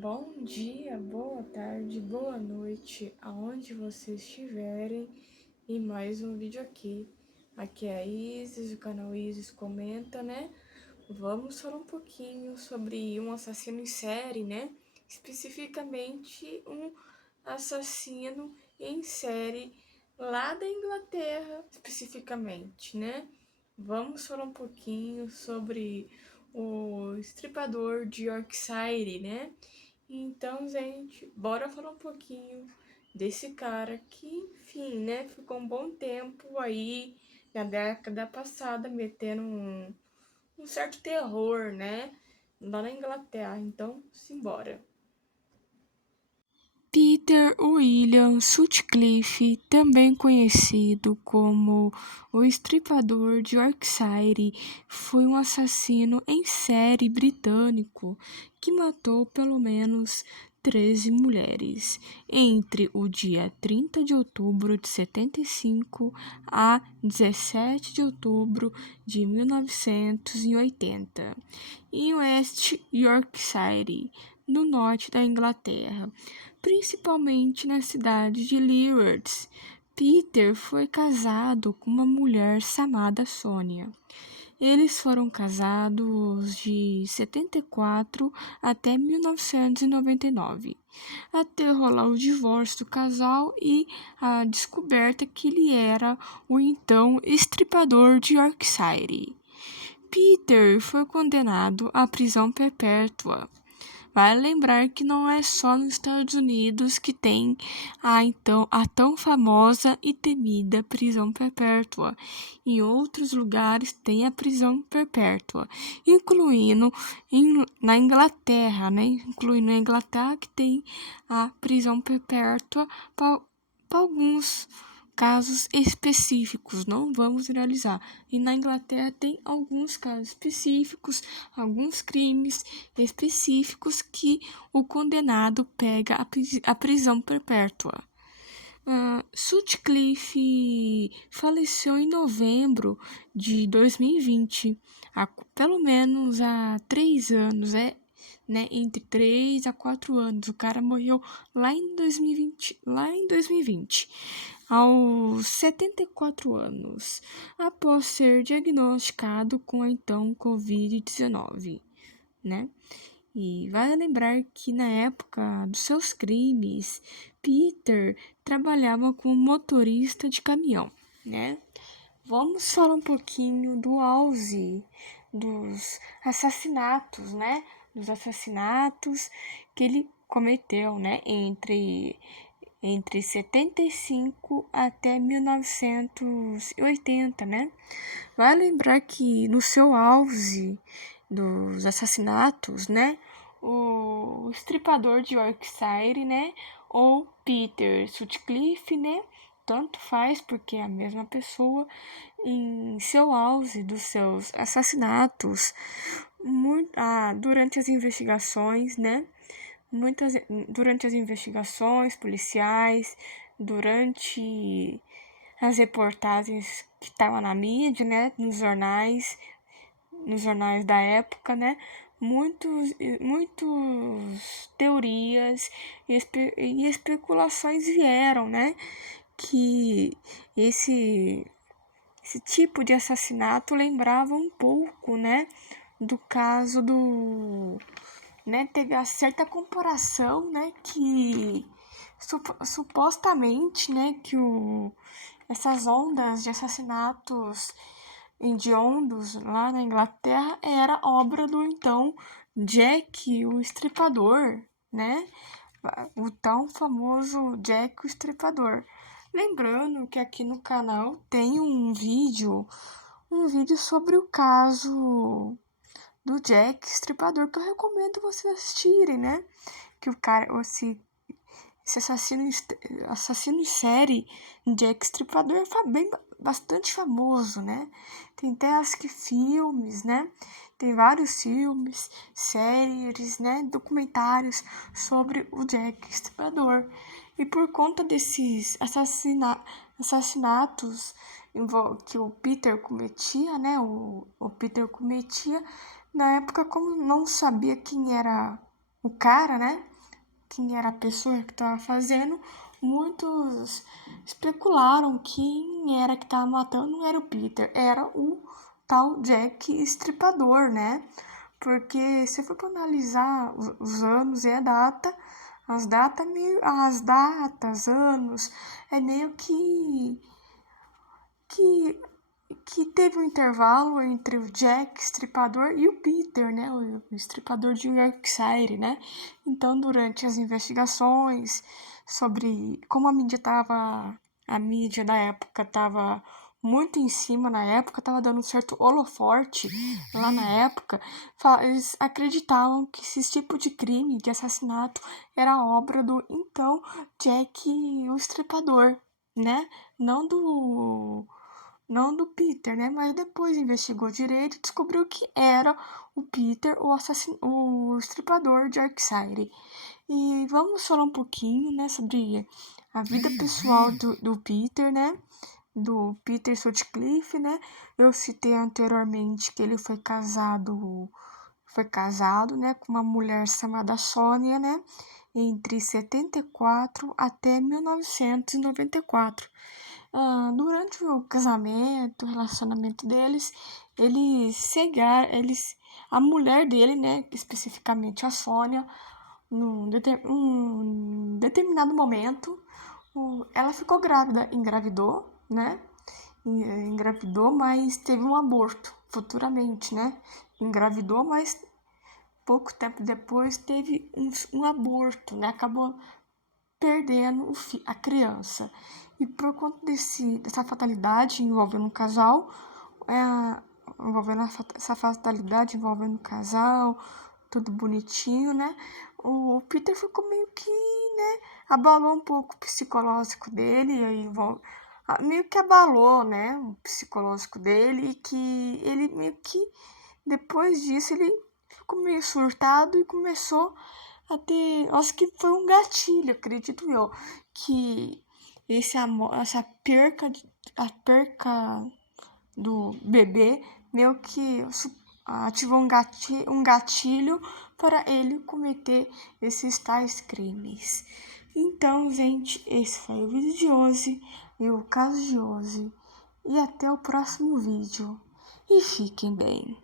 Bom dia, boa tarde, boa noite, aonde vocês estiverem, e mais um vídeo aqui. Aqui é a Isis, do canal Isis Comenta, né? Vamos falar um pouquinho sobre um assassino em série, né? Especificamente um assassino em série lá da Inglaterra, especificamente, né? Vamos falar um pouquinho sobre o estripador de Yorkshire, né? Então, gente, bora falar um pouquinho desse cara que, enfim, né, ficou um bom tempo aí na década passada metendo um certo terror, né, lá na Inglaterra. Então, simbora. Peter William Sutcliffe, também conhecido como o Estripador de Yorkshire, foi um assassino em série britânico que matou pelo menos 13 mulheres entre o dia 30 de outubro de 75 a 17 de outubro de 1980, em West Yorkshire, no norte da Inglaterra, principalmente na cidade de Leeds. Peter foi casado com uma mulher chamada Sônia. Eles foram casados de 74 até 1999, até rolar o divórcio do casal e a descoberta que ele era o então estripador de Yorkshire. Peter foi condenado à prisão perpétua. Vale lembrar que não é só nos Estados Unidos que tem a tão famosa e temida prisão perpétua. Em outros lugares tem a prisão perpétua, incluindo na Inglaterra, né? Incluindo na Inglaterra que tem a prisão perpétua para alguns casos específicos, não vamos generalizar. E na Inglaterra tem alguns casos específicos, alguns crimes específicos que o condenado pega a prisão perpétua. Sutcliffe faleceu em novembro de 2020, há pelo menos há 3 anos, né, entre 3 a 4 anos. O cara morreu lá em 2020, aos 74 anos, após ser diagnosticado com a então Covid-19, né? E vale lembrar que na época dos seus crimes, Peter trabalhava como motorista de caminhão, né? Vamos falar um pouquinho do auge dos assassinatos, né? Dos assassinatos que ele cometeu, né? Entre 75 até 1980, né? Vale lembrar que no seu auge dos assassinatos, né? O estripador de Yorkshire, né? Ou Peter Sutcliffe, né? Tanto faz porque é a mesma pessoa em seu auge dos seus assassinatos, durante as investigações, né? Durante as investigações policiais, durante as reportagens que estavam na mídia, né? Nos jornais da época, né? Muitos teorias e especulações vieram, né? Que esse tipo de assassinato lembrava um pouco, né? Do caso do, né? Teve a certa comparação, né? Que supostamente, né? Que essas ondas de assassinatos hediondos lá na Inglaterra era obra do então Jack o Estripador, né? O tão famoso Jack o Estripador. Lembrando que aqui no canal tem um vídeo sobre o caso do Jack Estripador que eu recomendo vocês assistirem, né? Que o cara, esse assassino em série, Jack Stripador, é bastante famoso, né? Tem até acho que filmes, né? Tem vários filmes, séries, né? Documentários sobre o Jack Stripador. E por conta desses assassinatos que o Peter cometia, né? O Peter cometia, na época, como não sabia quem era o cara, né? Quem era a pessoa que estava fazendo, muitos especularam quem era que estava matando, não era o Peter, era o tal Jack Estripador, né? Porque se for para analisar os anos e a data, as datas, anos, é meio que que teve um intervalo entre o Jack Estripador e o Peter, né, o Estripador de Yorkshire, né? Então, durante as investigações sobre como a mídia da época estava muito em cima na época, estava dando um certo holoforte lá na época, eles acreditavam que esse tipo de crime, de assassinato, era obra do então Jack o Estripador, né? Não do não do Peter, né? Mas depois investigou direito e descobriu que era o Peter, o estripador de Yorkshire. E vamos falar um pouquinho, né, sobre a vida pessoal do Peter, né? Do Peter Sutcliffe, né? Eu citei anteriormente que ele foi casado, né, com uma mulher chamada Sônia, né? Entre 74 até 1994. Durante o casamento, o relacionamento deles, a mulher dele, né, especificamente a Sônia, um determinado momento, ela ficou grávida, engravidou, né? Engravidou, mas teve um aborto futuramente, né? Engravidou, mas pouco tempo depois teve um aborto, né? Acabou perdendo a criança. E por conta dessa fatalidade envolvendo um casal, é, essa fatalidade envolvendo um casal, tudo bonitinho, né? O Peter ficou meio que, né? Abalou um pouco o psicológico dele, e aí meio que abalou, né? O psicológico dele, e que ele meio que, depois disso, ele ficou meio surtado e começou a ter. Acho que foi um gatilho, acredito eu, que essa perca do bebê meio que ativou um gatilho para ele cometer esses tais crimes. Então, gente, esse foi o vídeo de hoje e o caso de hoje. E até o próximo vídeo. E fiquem bem.